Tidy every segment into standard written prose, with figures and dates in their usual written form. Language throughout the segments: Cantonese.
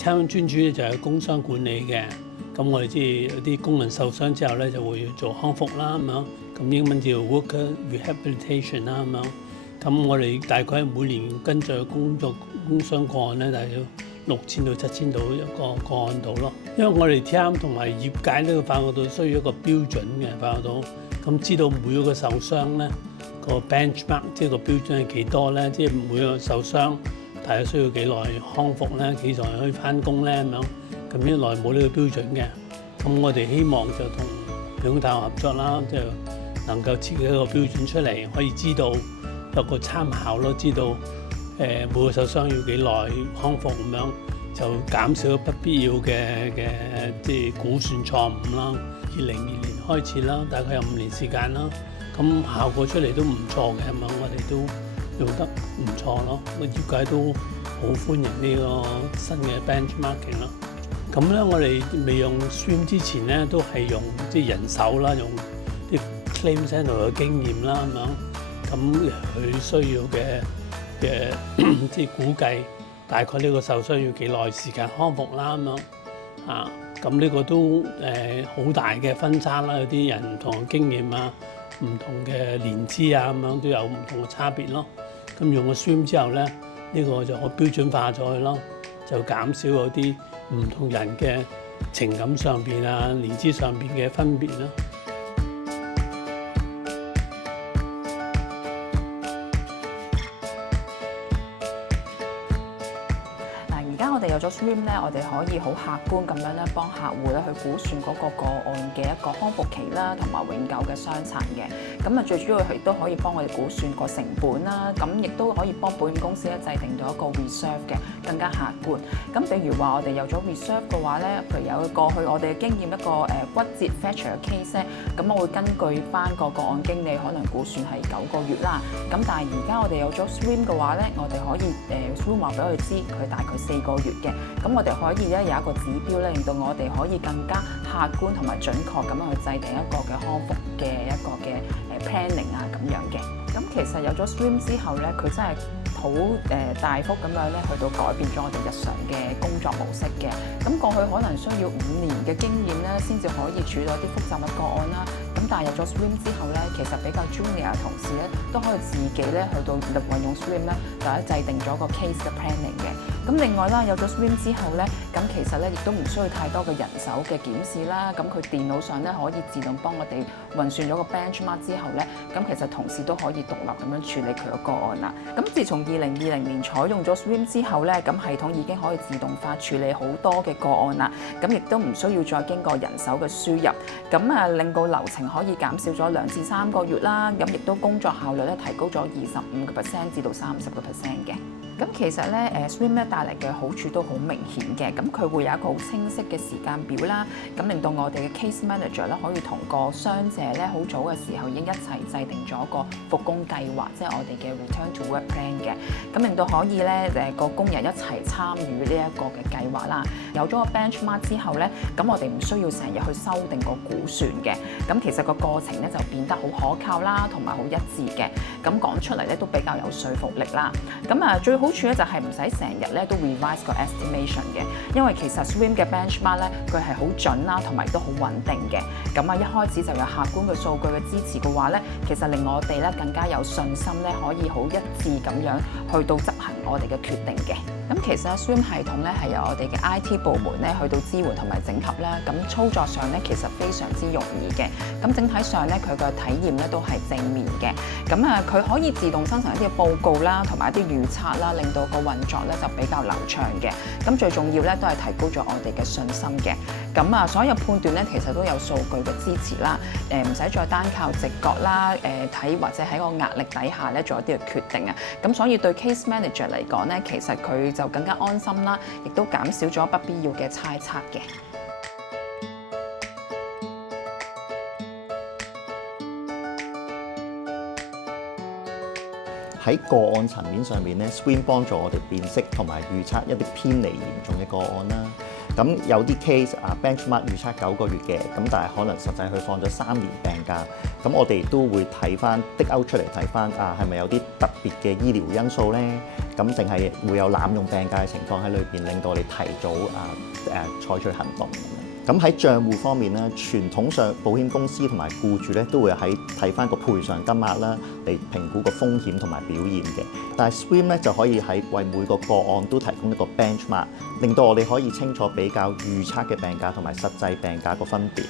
Talent 專注咧就係工傷管理嘅。咁我哋即係有啲工人受傷之後咧，就會做康復啦咁樣。咁英文叫 worker rehabilitation 啦咁樣。咁我哋大概每年跟進工傷個案咧，大約6000到7000到一個個案度咯。因為我哋 TM 同埋業界呢個發覺到需要一個標準嘅發覺到，咁知道每一個受傷咧個 benchmark 即係個標準係幾多咧？即係每個受傷大約需要幾耐康復咧？幾耐可以翻工咧咁樣？咁一來冇呢個標準嘅，咁我哋希望就同理工大學合作啦，就能夠設計一個標準出嚟，可以知道有個參考咯，知道每個受傷要幾耐康復咁樣，就減少不必要嘅即係估算錯誤啦。2002年開始啦，大概有5年時間啦，咁效果出嚟都唔錯嘅，咁樣我哋都用得唔錯咯，個業界都好歡迎呢個新嘅 benchmarking 咯。咁咧，我哋未用 SWIM 之前咧，都係用即係人手啦，用啲 claim center 嘅經驗啦咁樣。咁佢需要嘅即係估計大概呢個受傷要幾耐時間康復啦咁樣啊。咁呢個都好大嘅分差啦，有啲人唔同嘅經驗啊，唔同嘅年資啊咁樣都有唔同嘅差別咯。咁用咗 SWIM 之後咧，呢個就可標準化咗佢咯，就減少嗰啲唔同人嘅情感上邊啊、年資上邊嘅分別啦。我哋有咗 SWIM 咧，我哋可以好客觀咁樣咧，幫客戶咧去估算嗰個個案嘅一個康復期啦，同埋永久嘅傷殘嘅。咁啊，最主要亦都可以幫我哋估算個成本啦。咁亦都可以幫保險公司咧制定到一個 reserve 嘅，更加客觀。咁比如話我哋有咗 reserve 嘅話咧，譬如有過去我哋嘅經驗一個骨折 fracture 嘅 case 咧，咁我會根據翻個案經理可能估算係9個月啦。咁但係而家我哋有咗 SWIM 嘅話咧，我哋可以SWIM 話俾我哋知佢大概4個月嘅，咁我哋可以咧有一個指標咧，令到我哋可以更加客觀同埋準確咁樣去制定一個嘅康復嘅一個嘅planning 啊咁樣嘅。咁其實有咗 SWIM 之後咧，佢真係好大幅咁樣咧去到改變咗我哋日常嘅工作模式嘅。咁過去可能需要5年嘅經驗咧，先至可以處理一啲複雜嘅個案啦。咁但係有咗 SWIM 之後咧，其實比較 junior 嘅同事咧都可以自己咧去到運用 SWIM 咧，就係制定咗個 case 嘅 planning 嘅。咁另外啦，有咗 SWIM 之後咧，咁其實咧亦都唔需要太多嘅人手嘅檢視啦。咁佢電腦上咧可以自動幫我哋運算咗個 benchmark 之後咧，咁其實同事都可以獨立咁樣處理佢個案啦。咁自從2020年採用咗 SWIM 之後咧，咁系統已經可以自動化處理好多嘅個案啦。咁亦都唔需要再經過人手嘅輸入，咁啊令到流程可以減少咗2至3個月啦。咁亦都工作效率咧提高咗25% 至到30%嘅。咁其實咧SWIM 咧帶嚟嘅好處都好明顯嘅，咁佢會有一個好清晰嘅時間表啦，咁令到我哋嘅 case manager 咧可以同個傷者咧好早嘅時候已經一齊制定咗個復工計劃，即係我哋嘅 return to work plan 嘅，咁令到可以咧個工人一齊參與呢一個嘅計劃啦。有咗個 benchmark 之後咧，咁我哋唔需要成日去修訂個估算嘅，咁其實個過程咧就變得好可靠啦，同埋好一致嘅，咁講出嚟咧都比較有說服力啦。咁啊最好處咧就係唔使成日咧都 revise 個 estimation 嘅，因為其實 SWIM 嘅 benchmark 咧佢係好準啦，同埋都好穩定嘅。咁啊一開始就有客觀嘅數據嘅支持嘅話咧，其實令我哋咧更加有信心咧可以好一致咁樣去到執行我哋嘅決定嘅。咁其實 SWIM 系統咧係由我哋嘅 IT 部門咧去到支援同埋整合啦，咁操作上咧其實非常之容易嘅。咁整體上咧佢嘅體驗咧都係正面嘅。咁啊佢可以自動生成一啲報告啦，同埋一啲預測啦，令到個運作咧就比較流暢嘅。咁最重要咧都係提高咗我哋嘅信心嘅。咁啊所有判斷咧其實都有數據嘅支持啦，唔使再單靠直覺啦，睇或者喺個壓力底下咧做一啲嘅決定啊。咁所以對 case manager 嚟講咧，其實佢就更加安心啦，亦都減少咗不必要嘅猜測嘅。喺個案層面上面咧 ，SWIM 幫助我哋辨識同埋預測一啲偏離嚴重嘅個案啦。咁咁有啲 case benchmark 預測9個月嘅，咁但係可能實際佢放咗3年病假，咁我哋都會睇翻滴勾出嚟睇翻係咪有啲特別嘅醫療因素咧？咁定係會有濫用病假嘅情況喺裏邊，令到我哋提早採取行動。咁喺帳戶方面咧，傳統上保險公司同埋僱主咧都會喺睇翻個賠償金額啦，嚟評估個風險同埋表現嘅。但係 Swim 咧就可以喺為每個個案都提供一個 benchmark， 令到我哋可以清楚比較預測嘅病假同埋實際病假個分別。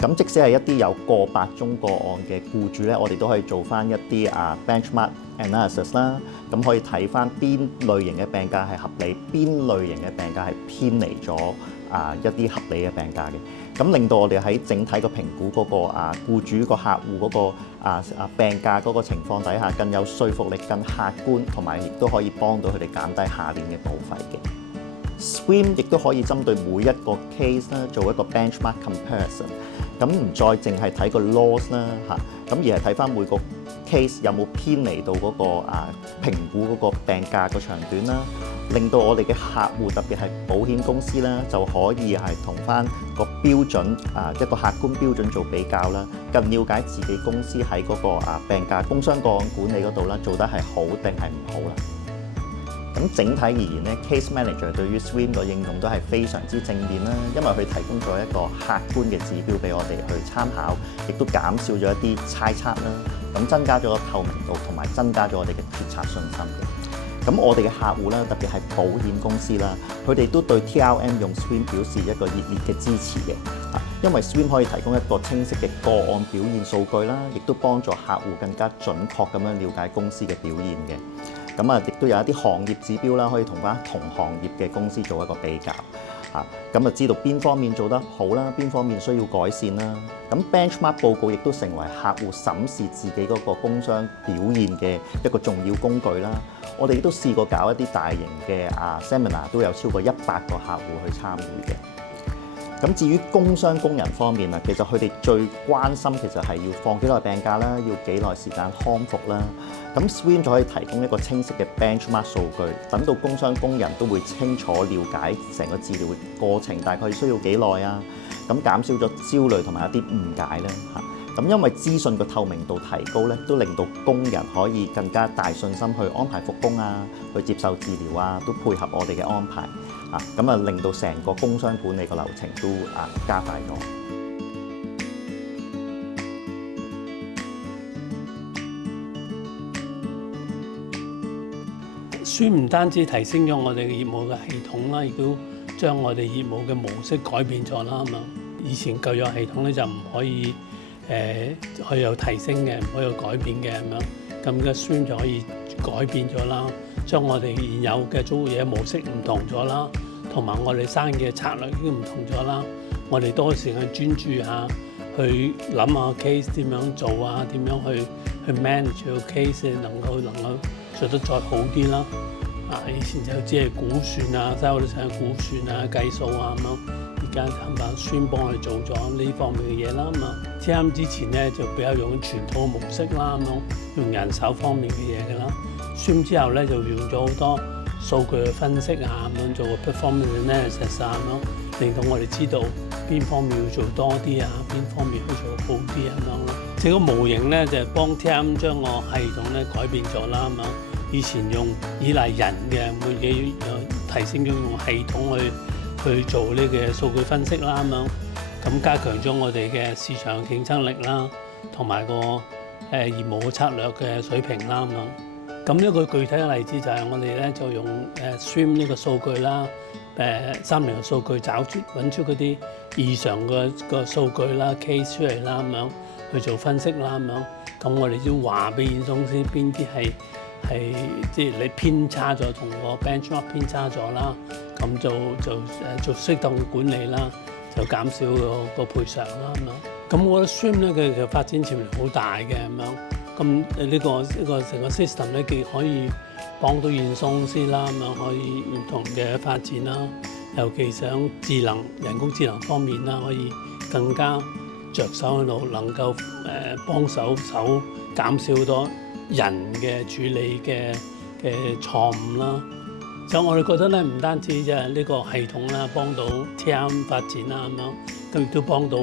咁即使係一啲有過百宗個案嘅僱主咧，我哋都可以做翻一啲benchmark analysis 啦。咁可以睇翻邊類型嘅病假係合理，邊類型嘅病假係偏離咗一啲合理嘅病假嘅。咁令到我哋喺整體個評估嗰個僱主個客戶嗰個病假嗰個情況底下，更有說服力、更客觀，同埋亦都可以幫到佢哋減低下年嘅保費嘅。Swim 亦都可以針對每一個 case 啦，做一個 benchmark comparison。咁唔再淨係睇個 loss 啦咁而係睇翻每個 case 有冇偏離到嗰個評估嗰個病假個長短啦，令到我哋嘅客戶特別係保險公司啦，就可以係同翻個標準一個客觀標準做比較啦，更了解自己公司喺嗰個病假工傷個案管理嗰度啦，做得係好定係唔好啦。咁整體而言咧 ，Case Manager 對於 Swim 個應用都係非常之正面啦，因為佢提供咗一個客觀嘅指標俾我哋去參考，亦都減少咗一啲猜測啦，咁增加咗個透明度同埋增加咗我哋嘅決策信心嘅。咁我哋嘅客戶啦，特別係保險公司啦，佢哋都對 TRM 用 Swim 表示一個熱烈嘅支持嘅，因為 Swim 可以提供一個清晰嘅個案表現數據啦，亦都幫助客戶更加準確咁樣了解公司嘅表現嘅。咁亦都有一啲行業指標啦，可以同翻同行業嘅公司做一個比較，咁知道邊方面做得好啦，邊方面需要改善啦。咁 benchmark 報告亦都成為客戶審視自己嗰個工傷表現嘅一個重要工具啦。我哋亦都試過搞一啲大型嘅seminar， 都有超過100個客戶去參與嘅。咁至於工傷工人方面其實佢哋最關心其實係要放幾耐病假啦，要幾耐時間康復啦。咁 Swim 就可以提供一個清晰嘅 benchmark 數據，等到工傷工人都會清楚了解成個治療過程大概需要幾耐咁減少咗焦慮同埋一啲誤解啦咁因為資訊個透明度提高咧，都令到工人可以更加大信心去安排復工去接受治療都配合我哋嘅安排咁令到成個工傷管理個流程都加快咗。Swim 唔單止提升咗我哋嘅業務嘅系統啦，亦都將我哋業務嘅模式改變咗啦咁樣。以前舊有系統咧就唔可以可以有提升嘅，唔可以有改變嘅咁樣。咁嘅 Swim 就可以改變咗啦，將我哋現有嘅做嘢模式唔同咗啦，同埋我哋生意嘅策略已經唔同咗啦。我哋多時間專注下去諗下 case 點樣做點樣去 manage 個 case 能夠做得再好啲啦。以前就只係估算收到成估算計數咁樣，而家冚唪唥 Swim 幫我哋做咗呢方面嘅嘢啦。TRM 之前咧就比較用傳統模式啦，咁樣用人手方面嘅嘢嘅啦。Swim 之後咧就用咗好多數據去分析咁樣做個 performance analysis 咁樣，令到我哋知道邊方面要做多啲邊方面去做好啲咁樣咯。這個模型咧就係幫 TRM 將個系統咧改變咗啦咁樣。以前用依賴人嘅，每幾提升咗用系統去做呢個數據分析啦咁樣，咁加強咗我哋嘅市場競爭力啦，同埋個業務策略嘅水平啦咁樣。咁一個具體嘅例子就係我哋咧就用Swim 呢個數據啦，3年嘅數據揾出嗰啲異常嘅數據啦 case 出嚟啦咁樣去做分析啦咁樣。咁我哋都話俾驗收先邊啲係即係你偏差咗，同個 benchmark 偏差咗啦，咁就做適當嘅管理啦，就減少個賠償啦咁樣。咁我覺得 Swim 咧嘅發展潛力好大嘅咁樣。咁呢個成個 system 咧，既可以幫到驗收公司啦，咁樣可以唔同嘅發展啦，尤其想人工智能方面啦，可以更加着手喺度，能夠幫手減少好多人嘅處理嘅錯誤啦，就我哋覺得咧，唔單止即係呢個系統啦，幫到 TM 發展啦咁樣，咁亦都幫到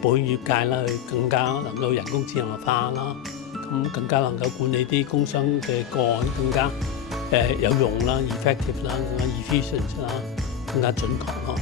保險業界啦，去更加能夠人工智能化啦，咁更加能夠管理啲工傷嘅個案，更加有用啦、effective 啦、更加 efficient 啦、更加準確咯。